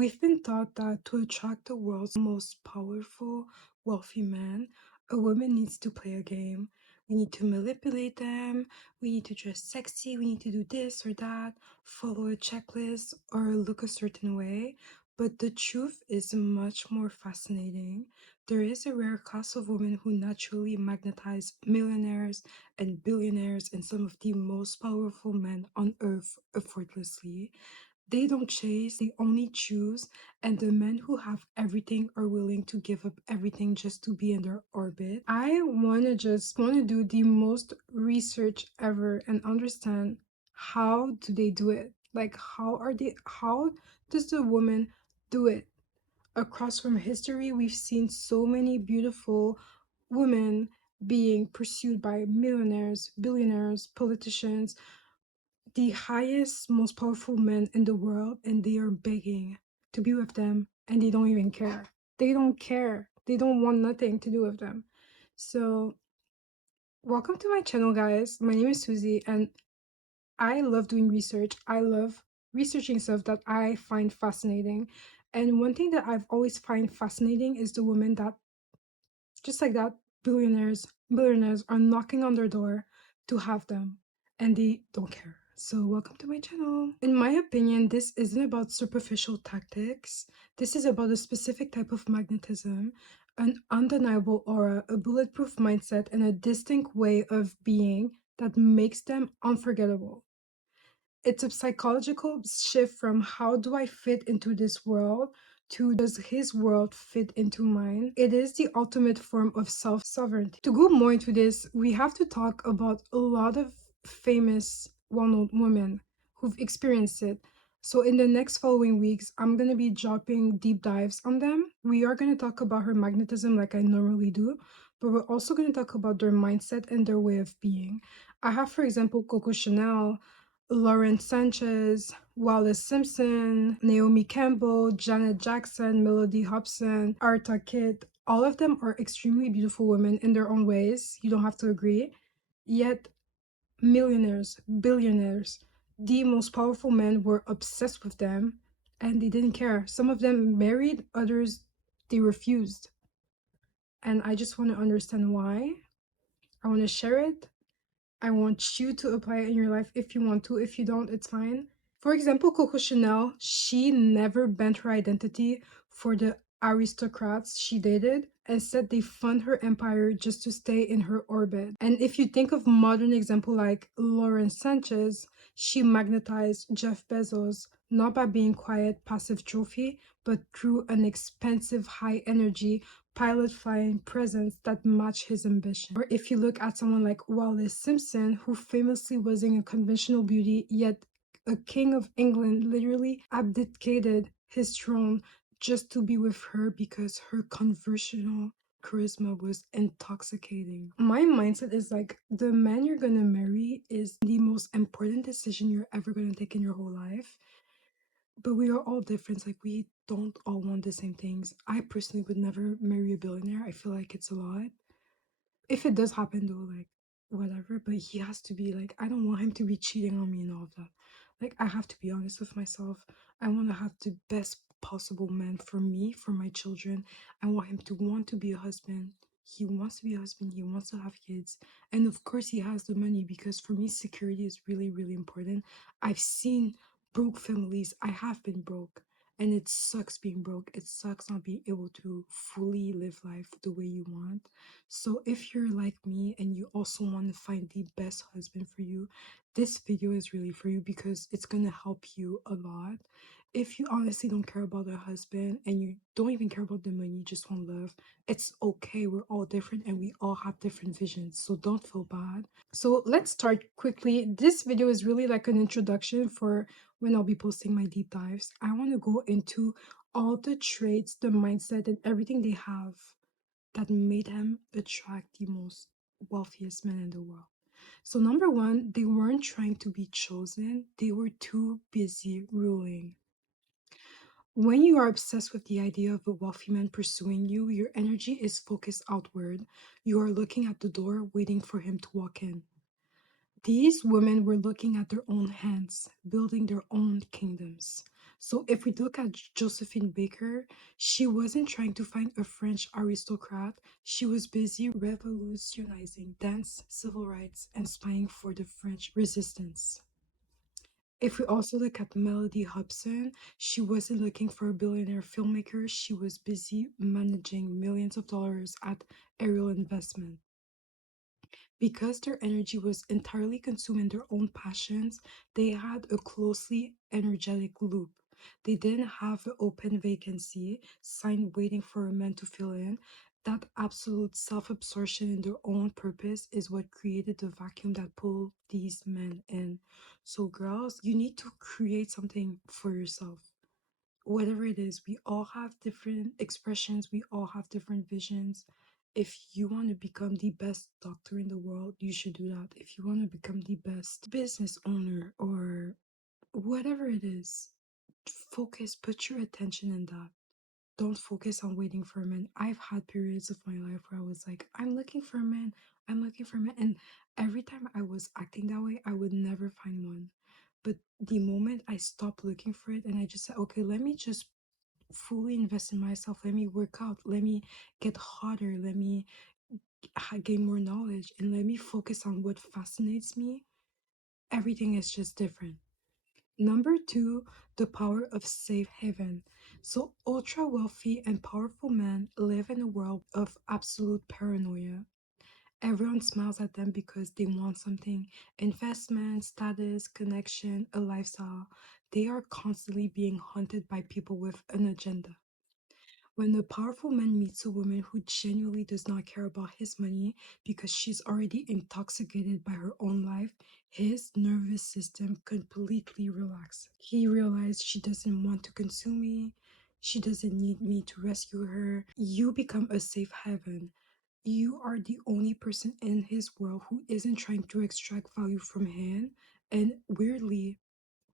We've been taught that to attract the world's most powerful, wealthy man, a woman needs to play a game. We need to manipulate them, we need to dress sexy, we need to do this or that, follow a checklist, or look a certain way. But the truth is much more fascinating. There is a rare class of women who naturally magnetize millionaires and billionaires and some of the most powerful men on earth effortlessly. They don't chase, they only choose, and the men who have everything are willing to give up everything just to be in their orbit. I wanna do the most research ever and understand how do they do it? Like how does the woman do it? Across from history, we've seen so many beautiful women being pursued by millionaires, billionaires, politicians, the highest, most powerful men in the world, and they are begging to be with them, and they don't even care. They don't care. They don't want nothing to do with them. So, welcome to my channel, guys. My name is Susie, and I love doing research. I love researching stuff that I find fascinating. And one thing that I've always find fascinating is the women that, just like that, billionaires are knocking on their door to have them, and they don't care. So welcome to my channel. In my opinion, this isn't about superficial tactics. This is about a specific type of magnetism, an undeniable aura, a bulletproof mindset, and a distinct way of being that makes them unforgettable. It's a psychological shift from how do I fit into this world to does his world fit into mine? It is the ultimate form of self sovereignty. To go more into this, we have to talk about a lot of famous, well known women who've experienced it. So, in the next following weeks, I'm going to be dropping deep dives on them. We are going to talk about her magnetism like I normally do, but we're also going to talk about their mindset and their way of being. I have, for example, Coco Chanel, Lauren Sanchez, Wallace Simpson, Naomi Campbell, Janet Jackson, Melody Hobson, Arta Kitt. All of them are extremely beautiful women in their own ways. You don't have to agree. Yet, millionaires, billionaires, the most powerful men were obsessed with them and they didn't care. Some of them married, others they refused. And I just want to understand why. I want to share it. I want you to apply it in your life if you want to. If you don't, it's fine. For example, Coco Chanel, she never bent her identity for the aristocrats she dated. Instead, they fund her empire just to stay in her orbit. And if you think of modern example like Lauren Sanchez, she magnetized Jeff Bezos not by being quiet, passive trophy, but through an expensive, high energy, pilot flying presence that matched his ambition. Or if you look at someone like Wallace Simpson, who famously wasn't a conventional beauty, yet a king of England literally abdicated his throne just to be with her because her conversational charisma was intoxicating. My mindset is like the man you're gonna marry is the most important decision you're ever gonna take in your whole life. But we are all different. Like we don't all want the same things. I personally would never marry a billionaire. I feel like it's a lot. If it does happen though, like whatever, but he has to be like, I don't want him to be cheating on me and all of that. Like I have to be honest with myself. I want to have the best possible man for me, for my children. I want him to want to be a husband. He wants to be a husband, he wants to have kids, and of course he has the money, because for me security is really really important. I've seen broke families. I have been broke, and it sucks being broke. It sucks not being able to fully live life the way you want. So if you're like me and you also want to find the best husband for you, this video is really for you because it's going to help you a lot. If you honestly don't care about a husband and you don't even care about the money, you just want love, it's okay. We're all different and we all have different visions. So don't feel bad. So let's start quickly. This video is really like an introduction for when I'll be posting my deep dives. I want to go into all the traits, the mindset, and everything they have that made him attract the most wealthiest men in the world. So number one, they weren't trying to be chosen. They were too busy ruling. When you are obsessed with the idea of a wealthy man pursuing you, your energy is focused outward. You are looking at the door, waiting for him to walk in. These women were looking at their own hands, building their own kingdoms. So if we look at Josephine Baker, she wasn't trying to find a French aristocrat. She was busy revolutionizing dance, civil rights, and spying for the French resistance. If we also look at Melody Hobson, she wasn't looking for a billionaire filmmaker. She was busy managing millions of dollars at Ariel Investment. Because their energy was entirely consumed in their own passions, they had a closely energetic loop. They didn't have an open vacancy, sign waiting for a man to fill in. That absolute self absorption in their own purpose is what created the vacuum that pulled these men in. So, girls, you need to create something for yourself. Whatever it is, we all have different expressions, we all have different visions. If you want to become the best doctor in the world, you should do that. If you want to become the best business owner or whatever it is, focus, put your attention in that. Don't focus on waiting for a man. I've had periods of my life where I was like, I'm looking for a man, I'm looking for a man. And every time I was acting that way, I would never find one. But the moment I stopped looking for it and I just said, okay, let me just fully invest in myself, let me work out, let me get hotter, let me gain more knowledge, and let me focus on what fascinates me, everything is just different. Number two, the power of safe haven. So, ultra wealthy and powerful men live in a world of absolute paranoia. Everyone smiles at them because they want something: investment, status, connection, a lifestyle. They are constantly being hunted by people with an agenda. When a powerful man meets a woman who genuinely does not care about his money because she's already intoxicated by her own life, his nervous system completely relaxes. He realized she doesn't want to consume me, she doesn't need me to rescue her. You become a safe haven. You are the only person in his world who isn't trying to extract value from him, and weirdly,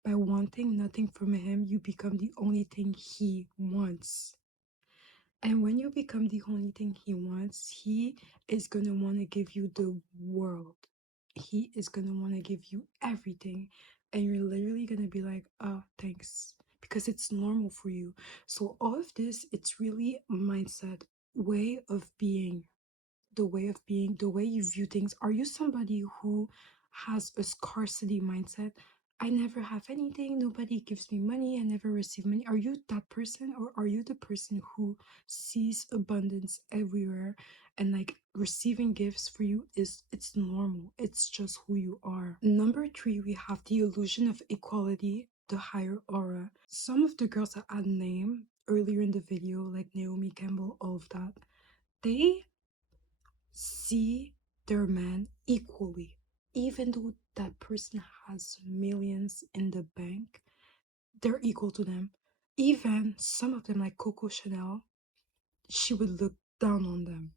by wanting nothing from him, you become the only thing he wants. And when you become the only thing he wants, he is going to want to give you the world. He is going to want to give you everything. And you're literally going to be like, oh, thanks. Because it's normal for you. So, all of this, it's really a mindset, way of being, the way you view things. Are you somebody who has a scarcity mindset? I never have anything, nobody gives me money, I never receive money. Are you that person, or are you the person who sees abundance everywhere and like receiving gifts for you is it's normal, it's just who you are? Number three, we have the illusion of equality, the higher aura. Some of the girls that I named earlier in the video, like Naomi Campbell, all of that, they see their man equally. Even though that person has millions in the bank, they're equal to them. Even some of them, like Coco Chanel, she would look down on them.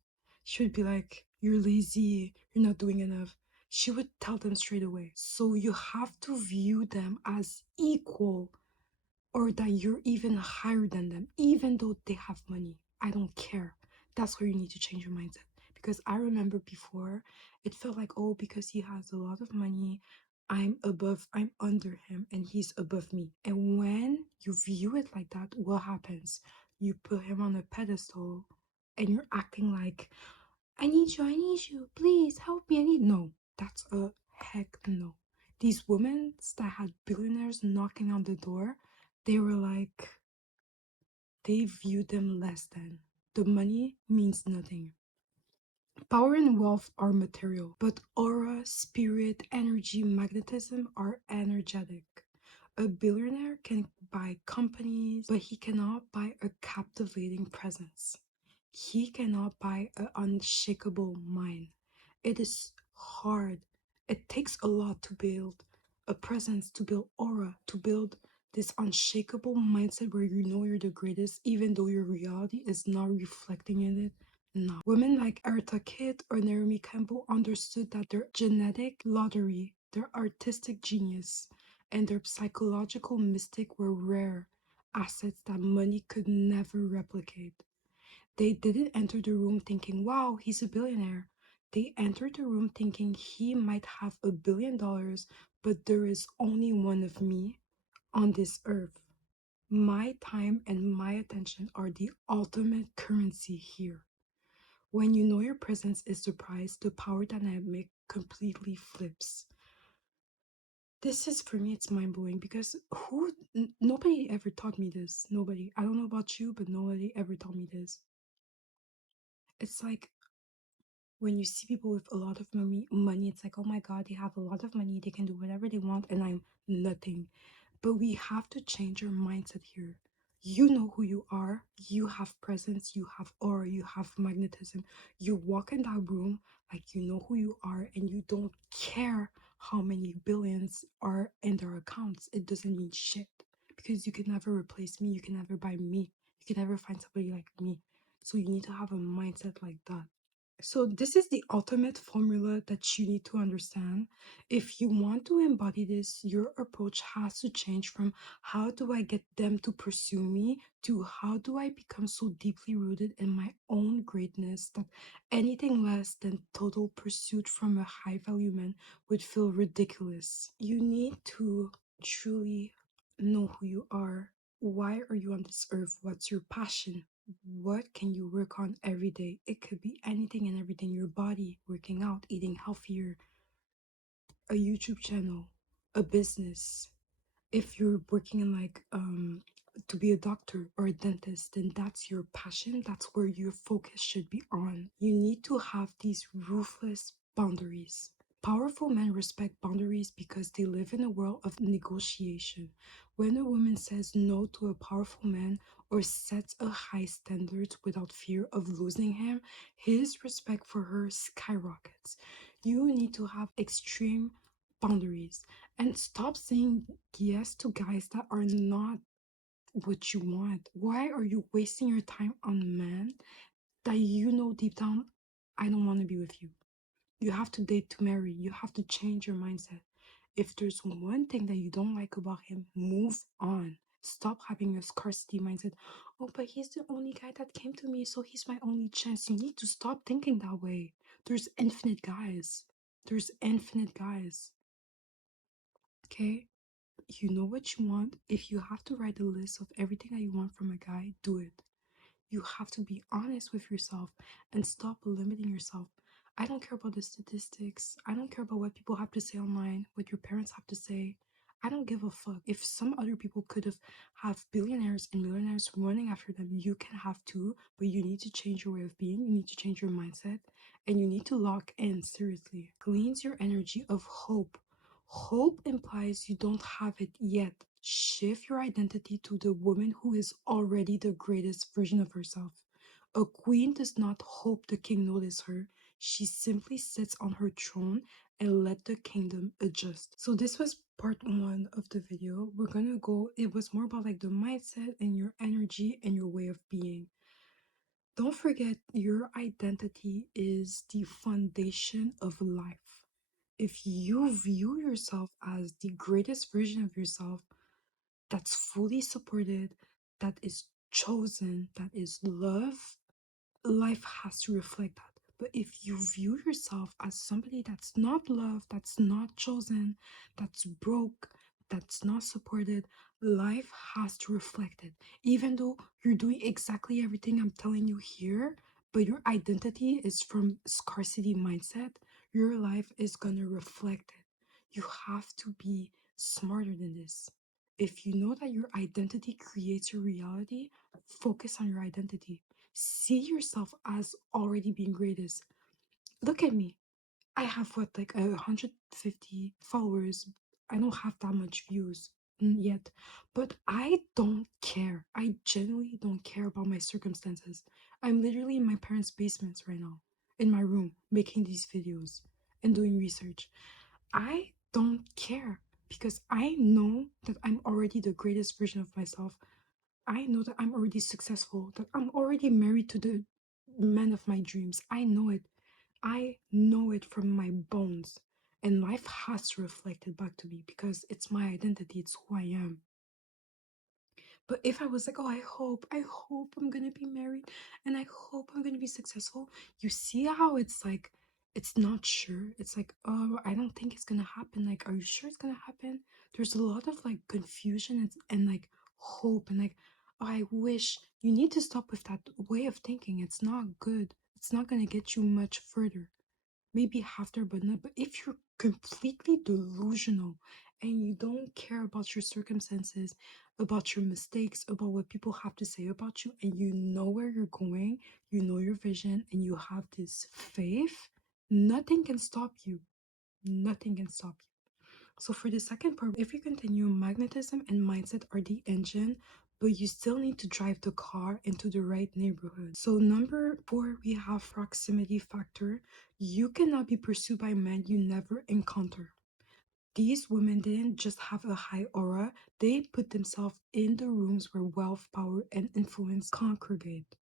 She would be like, you're lazy, you're not doing enough. She would tell them straight away. So you have to view them as equal, or that you're even higher than them, even though they have money. I don't care. That's where you need to change your mindset. Because I remember before, it felt like, oh, because he has a lot of money, I'm under him, and he's above me. And when you view it like that, what happens? You put him on a pedestal and you're acting like, I need you, please help me, I need. No, that's a heck no. These women that had billionaires knocking on the door, they were like, they viewed them less than. The money means nothing. Power and wealth are material, but aura, spirit, energy, magnetism are energetic. A billionaire can buy companies, but he cannot buy a captivating presence. He cannot buy an unshakable mind. It is hard. It takes a lot to build a presence, to build aura, to build this unshakable mindset where you know you're the greatest, even though your reality is not reflecting in it. No. Women like Eartha Kitt or Naomi Campbell understood that their genetic lottery, their artistic genius, and their psychological mystic were rare assets that money could never replicate. They didn't enter the room thinking, wow, he's a billionaire. They entered the room thinking he might have $1 billion, but there is only one of me on this earth. My time and my attention are the ultimate currency here. When you know your presence is surprised, the power dynamic completely flips. This is, for me, it's mind blowing because nobody ever taught me this. Nobody. I don't know about you, but nobody ever taught me this. It's like when you see people with a lot of money, it's like, oh my god, they have a lot of money, they can do whatever they want, and I'm nothing. But we have to change our mindset here. You know who you are, you have presence, you have aura, you have magnetism. You walk in that room like you know who you are, and you don't care how many billions are in their accounts. It doesn't mean shit because you can never replace me, you can never buy me, you can never find somebody like me. So you need to have a mindset like that. So this is the ultimate formula that you need to understand. If you want to embody this, your approach has to change from how do I get them to pursue me to how do I become so deeply rooted in my own greatness that anything less than total pursuit from a high value man would feel ridiculous. You need to truly know who you are. Why are you on this earth? What's your passion? What can you work on every day? It could be anything and everything, your body, working out, eating healthier, a YouTube channel, a business. If you're working in like to be a doctor or a dentist, then that's your passion. That's where your focus should be on. You need to have these ruthless boundaries. Powerful men respect boundaries because they live in a world of negotiation. When a woman says no to a powerful man or sets a high standard without fear of losing him, his respect for her skyrockets. You need to have extreme boundaries and stop saying yes to guys that are not what you want. Why are you wasting your time on men that you know deep down, I don't want to be with you? You have to date to marry. You have to change your mindset. If there's one thing that you don't like about him, move on. Stop having a scarcity mindset. Oh, but he's the only guy that came to me, so he's my only chance. You need to stop thinking that way. There's infinite guys. There's infinite guys. Okay? You know what you want. If you have to write a list of everything that you want from a guy, do it. You have to be honest with yourself and stop limiting yourself. I don't care about the statistics. I don't care about what people have to say online, what your parents have to say. I don't give a fuck. If some other people could have billionaires and millionaires running after them, you can have too, but you need to change your way of being. You need to change your mindset and you need to lock in seriously. Cleanse your energy of hope. Hope implies you don't have it yet. Shift your identity to the woman who is already the greatest version of herself. A queen does not hope the king notices her. She simply sits on her throne and let the kingdom adjust. So this was part one of the video. We're gonna go, it was more about like the mindset and your energy and your way of being. Don't forget, your identity is the foundation of life. If you view yourself as the greatest version of yourself, that's fully supported, that is chosen, that is love, life has to reflect that. But if you view yourself as somebody that's not loved, that's not chosen, that's broke, that's not supported, life has to reflect it. Even though you're doing exactly everything I'm telling you here, but your identity is from scarcity mindset, your life is gonna reflect it. You have to be smarter than this. If you know that your identity creates your reality, focus on your identity. See yourself as already being greatest. Look at me. I have what, like 150 followers. I don't have that much views yet, but I don't care. I genuinely don't care about my circumstances. I'm literally in my parents' basements right now, in my room, making these videos and doing research. I don't care because I know that I'm already the greatest version of myself. I know that I'm already successful, that I'm already married to the man of my dreams. I know it. I know it from my bones. And life has to reflect it back to me because it's my identity, it's who I am. But if I was like, oh, I hope I'm gonna be married and I hope I'm gonna be successful, you see how it's like, it's not sure. It's like, oh, I don't think it's gonna happen. Like, are you sure it's gonna happen? There's a lot of like confusion and like hope and like, oh, I wish. You need to stop with that way of thinking. It's not good. It's not going to get you much further. Maybe half there, but not. But if you're completely delusional and you don't care about your circumstances, about your mistakes, about what people have to say about you, and you know where you're going, you know your vision, and you have this faith, nothing can stop you. Nothing can stop you. So for the second part, if you continue, magnetism and mindset are the engine, but you still need to drive the car into the right neighborhood. So number 4, we have proximity factor. You cannot be pursued by men you never encounter. These women didn't just have a high aura, they put themselves in the rooms where wealth, power, and influence congregate.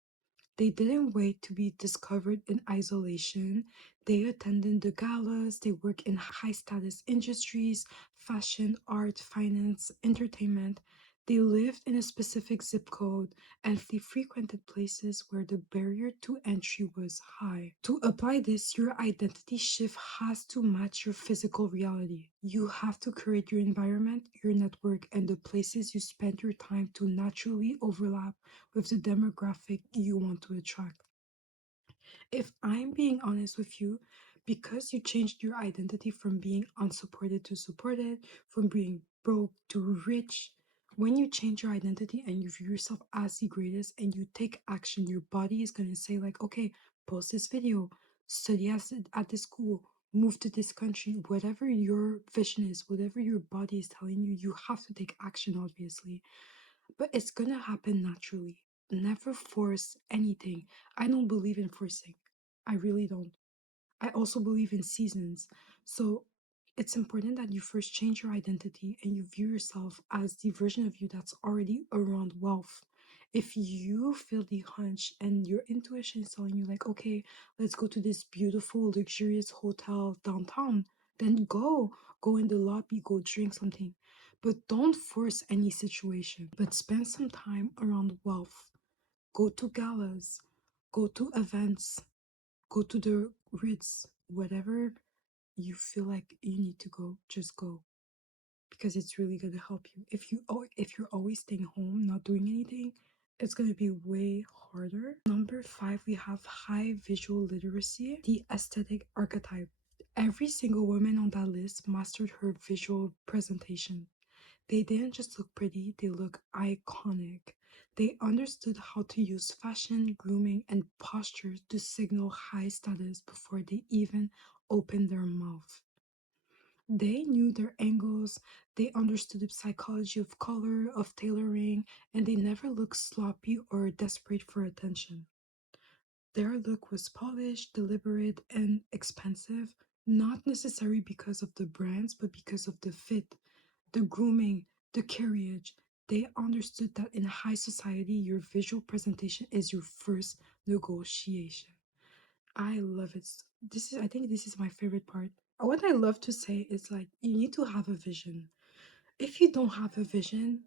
They didn't wait to be discovered in isolation. They attended the galas, they work in high status industries, fashion, art, finance, entertainment. They lived in a specific zip code and they frequented places where the barrier to entry was high. To apply this, your identity shift has to match your physical reality. You have to create your environment, your network, and the places you spend your time to naturally overlap with the demographic you want to attract. If I'm being honest with you, because you changed your identity from being unsupported to supported, from being broke to rich, when you change your identity and you view yourself as the greatest and you take action, your body is going to say, like, okay, post this video, study at this school, move to this country, whatever your vision is, whatever your body is telling you, you have to take action, obviously. But it's gonna happen naturally. Never force anything. I don't believe in forcing. I really don't. I also believe in seasons. So it's important that you first change your identity and you view yourself as the version of you that's already around wealth. If you feel the hunch and your intuition is telling you, like, okay, let's go to this beautiful, luxurious hotel downtown, then go in the lobby, go drink something. But don't force any situation, but spend some time around wealth. Go to galas, go to events, go to the Ritz, whatever you feel like you need to go, just go because it's really gonna help you. If you're always staying home, not doing anything, it's gonna be way harder. Number 5, we have high visual literacy, the aesthetic archetype. Every single woman on that list mastered her visual presentation. They didn't just look pretty, they look iconic. They understood how to use fashion, grooming, and posture to signal high status before they even opened their mouth. They knew their angles, they understood the psychology of color, of tailoring, and they never looked sloppy or desperate for attention. Their look was polished, deliberate, and expensive, not necessarily because of the brands, but because of the fit, the grooming, the carriage. They understood that in high society, your visual presentation is your first negotiation. I love it. I think this is my favorite part. What I love to say is like, you need to have a vision. If you don't have a vision,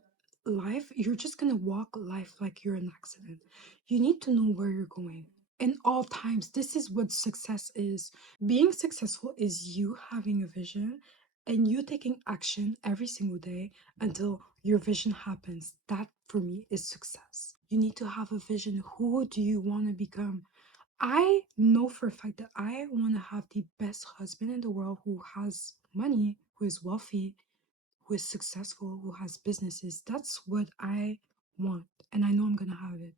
you're just gonna walk life like you're an accident. You need to know where you're going. In all times, this is what success is. Being successful is you having a vision and you taking action every single day until your vision happens. That for me is success. You need to have a vision. Who do you want to become? I know for a fact that I want to have the best husband in the world who has money, who is wealthy, who is successful, who has businesses. That's what I want. And I know I'm going to have it.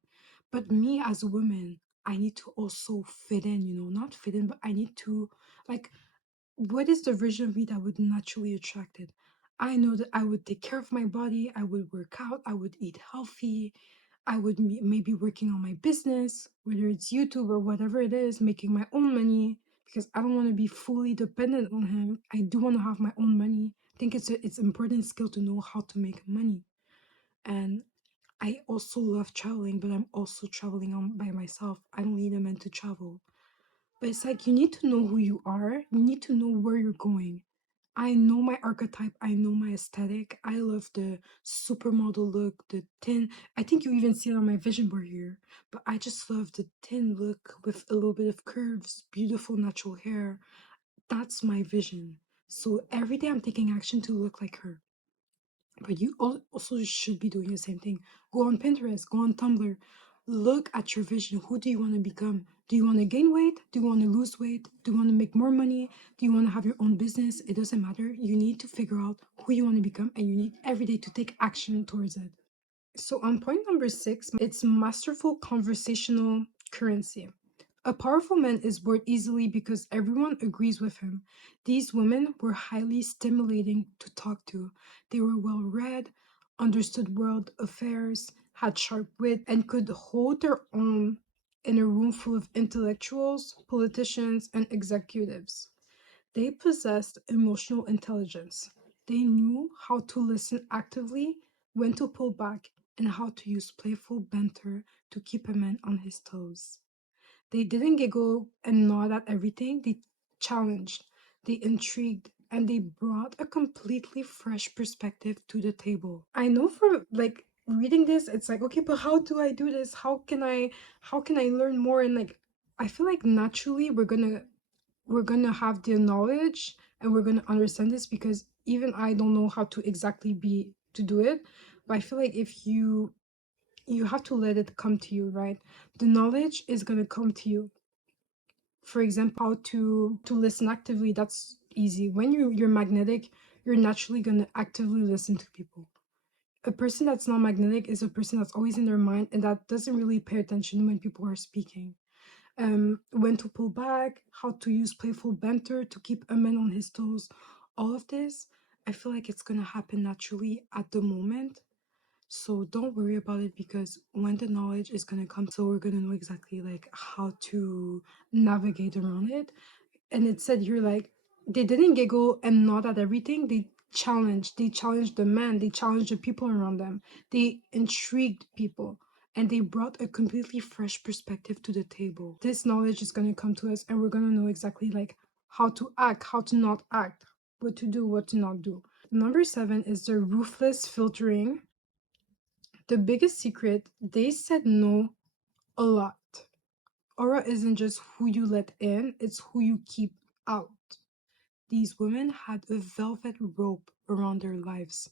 But me as a woman, I need to also fit in, not fit in, but I need to, like, what is the version of me that would naturally attract it? I know that I would take care of my body, I would work out, I would eat healthy, I would maybe working on my business, whether it's YouTube or whatever it is, making my own money because I don't want to be fully dependent on him. I do want to have my own money. I think it's important skill to know how to make money. And I also love traveling, but I'm also traveling on by myself. I don't need a man to travel. But it's like you need to know who you are. You need to know where you're going. I know my archetype. I know my aesthetic. I love the supermodel look, the thin. I think you even see it on my vision board here. But I just love the thin look with a little bit of curves, beautiful natural hair. That's my vision. So every day I'm taking action to look like her. But you also should be doing the same thing. Go on Pinterest, go on Tumblr, look at your vision. Who do you want to become? Do you want to gain weight? Do you want to lose weight? Do you want to make more money? Do you want to have your own business? It doesn't matter. You need to figure out who you want to become, and you need every day to take action towards it. So, on point number 6, it's masterful conversational currency. A powerful man is bored easily because everyone agrees with him. These women were highly stimulating to talk to. They were well read, understood world affairs, had sharp wit, and could hold their own in a room full of intellectuals, politicians, and executives. They possessed emotional intelligence. They knew how to listen actively, when to pull back, and how to use playful banter to keep a man on his toes. They didn't giggle and nod at everything, they challenged, they intrigued, and they brought a completely fresh perspective to the table. I know for like reading this, it's like, okay, but how do I do this? How can I learn more? And like I feel like naturally we're gonna have the knowledge and we're gonna understand this because even I don't know how to exactly be to do it. But I feel like if you have to let it come to you, right? The knowledge is gonna come to you. For example, how to listen actively, that's easy. When you're magnetic, you're naturally gonna actively listen to people. A person that's not magnetic is a person that's always in their mind and that doesn't really pay attention when people are speaking. When to pull back, how to use playful banter to keep a man on his toes. All of this, I feel like it's gonna happen naturally at the moment. So don't worry about it because when the knowledge is gonna come, so we're gonna know exactly like how to navigate around it. And it said here like they didn't giggle and nod at everything. They challenged the man, they challenged the people around them, they intrigued people, and they brought a completely fresh perspective to the table. This knowledge is going to come to us and we're going to know exactly like how to act, how to not act, what to do, what to not do. Number 7 is the ruthless filtering. The biggest secret, they said no a lot. Aura isn't just who you let in, it's who you keep out. These women had a velvet rope around their lives.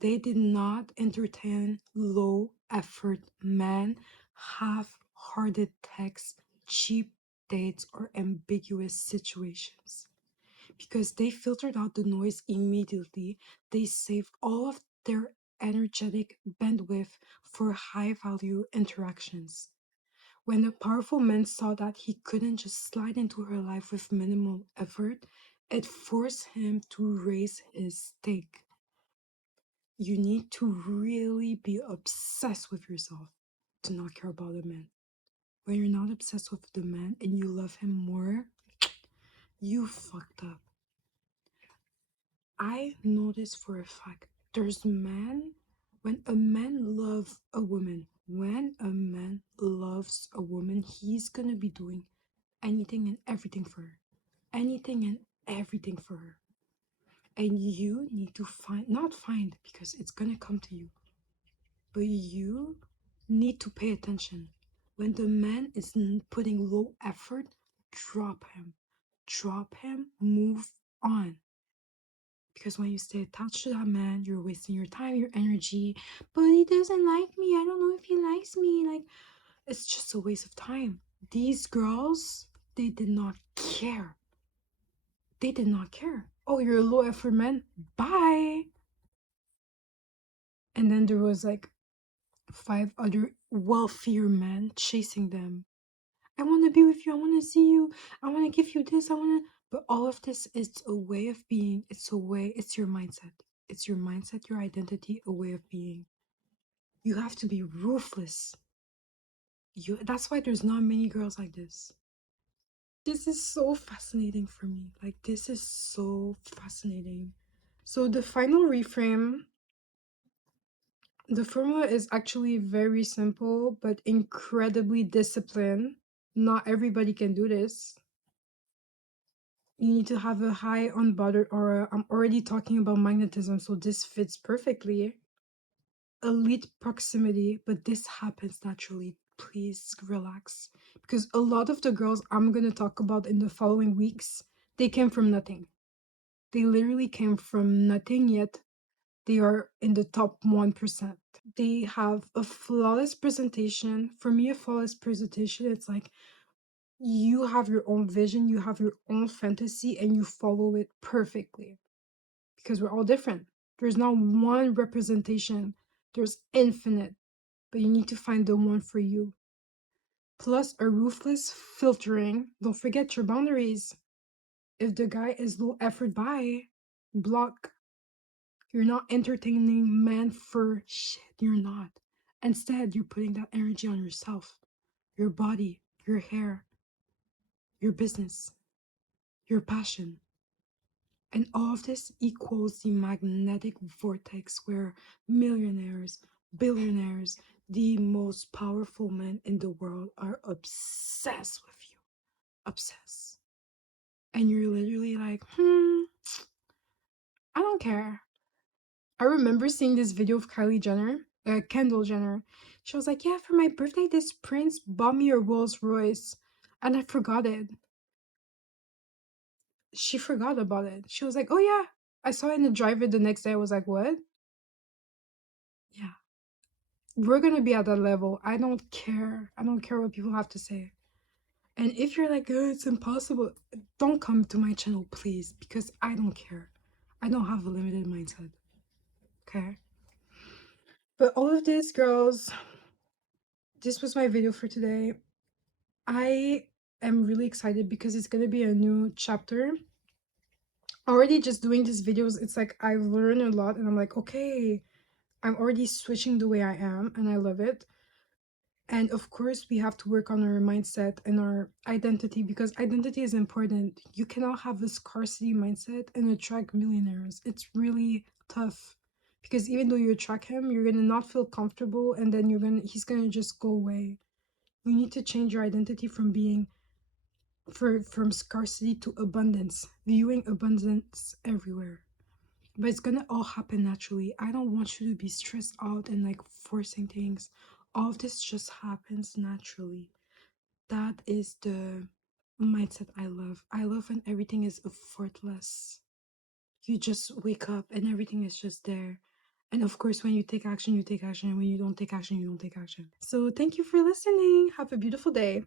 They did not entertain low effort men, half hearted texts, cheap dates, or ambiguous situations. Because they filtered out the noise immediately, they saved all of their energetic bandwidth for high value interactions. When a powerful man saw that he couldn't just slide into her life with minimal effort, it forced him to raise his stake. You need to really be obsessed with yourself to not care about a man. When you're not obsessed with the man and you love him more, you fucked up. I know this for a fact. There's men, when a man loves a woman, when a man loves a woman, he's gonna be doing anything and everything for her. Anything and everything for her. And you need to find, not find, because it's gonna come to you, but you need to pay attention. When the man is putting low effort, drop him. Drop him, move on. Because when you stay attached to that man, you're wasting your time, your energy. But he doesn't like me. I don't know if he likes me. Like, it's just a waste of time. These girls, they did not care. They did not care. Oh, you're a low effort man? Bye. And then there was like 5 other wealthier men chasing them. I want to be with you. I want to see you. I want to give you this. I want to. But all of this is a way of being. It's a way. It's your mindset. It's your mindset, your identity, a way of being. You have to be ruthless. That's why there's not many girls like this. This is so fascinating for me. Like, this is so fascinating. So, the final reframe, the formula is actually very simple, but incredibly disciplined. Not everybody can do this. You need to have a high unbothered aura. I'm already talking about magnetism, so this fits perfectly. Elite proximity, but this happens naturally. Please relax. Because a lot of the girls I'm going to talk about in the following weeks, they came from nothing. They literally came from nothing yet. they are in the top 1%. They have a flawless presentation. For me, a flawless presentation, it's like you have your own vision, you have your own fantasy, and you follow it perfectly. Because we're all different. There's not one representation, there's infinite, but you need to find the one for you. Plus, a ruthless filtering. Don't forget your boundaries. If the guy is low effort, by block. You're not entertaining men for shit. You're not. Instead, you're putting that energy on yourself, your body, your hair, your business, your passion. And all of this equals the magnetic vortex where millionaires, billionaires, the most powerful men in the world are obsessed with you. Obsessed. And you're literally like, I don't care. I remember seeing this video of Kylie Jenner, Kendall Jenner. She was like, yeah, for my birthday, this prince bought me a Rolls Royce. And I forgot it. She forgot about it. She was like, oh yeah, I saw it in the driver the next day. I was like, what? Yeah. We're gonna be at that level. I don't care. I don't care what people have to say. And if you're like, oh, it's impossible, don't come to my channel, please, because I don't care. I don't have a limited mindset. Okay? But all of this, girls, this was my video for today. I am really excited because it's gonna be a new chapter. Already just doing these videos, it's like I've learned a lot and I'm like, okay, I'm already switching the way I am and I love it. And of course, we have to work on our mindset and our identity because identity is important. You cannot have a scarcity mindset and attract millionaires. It's really tough because even though you attract him, you're gonna not feel comfortable and then he's gonna just go away. You need to change your identity from being from scarcity to abundance, viewing abundance everywhere. But it's gonna all happen naturally. I don't want you to be stressed out and like forcing things. All of this just happens naturally. That is the mindset I love. I love when everything is effortless. You just wake up and everything is just there. And of course, when you take action, you take action. And when you don't take action, you don't take action. So thank you for listening. Have a beautiful day.